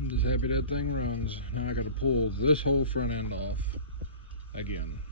I'm just happy that thing runs. Now I gotta pull this whole front end off again.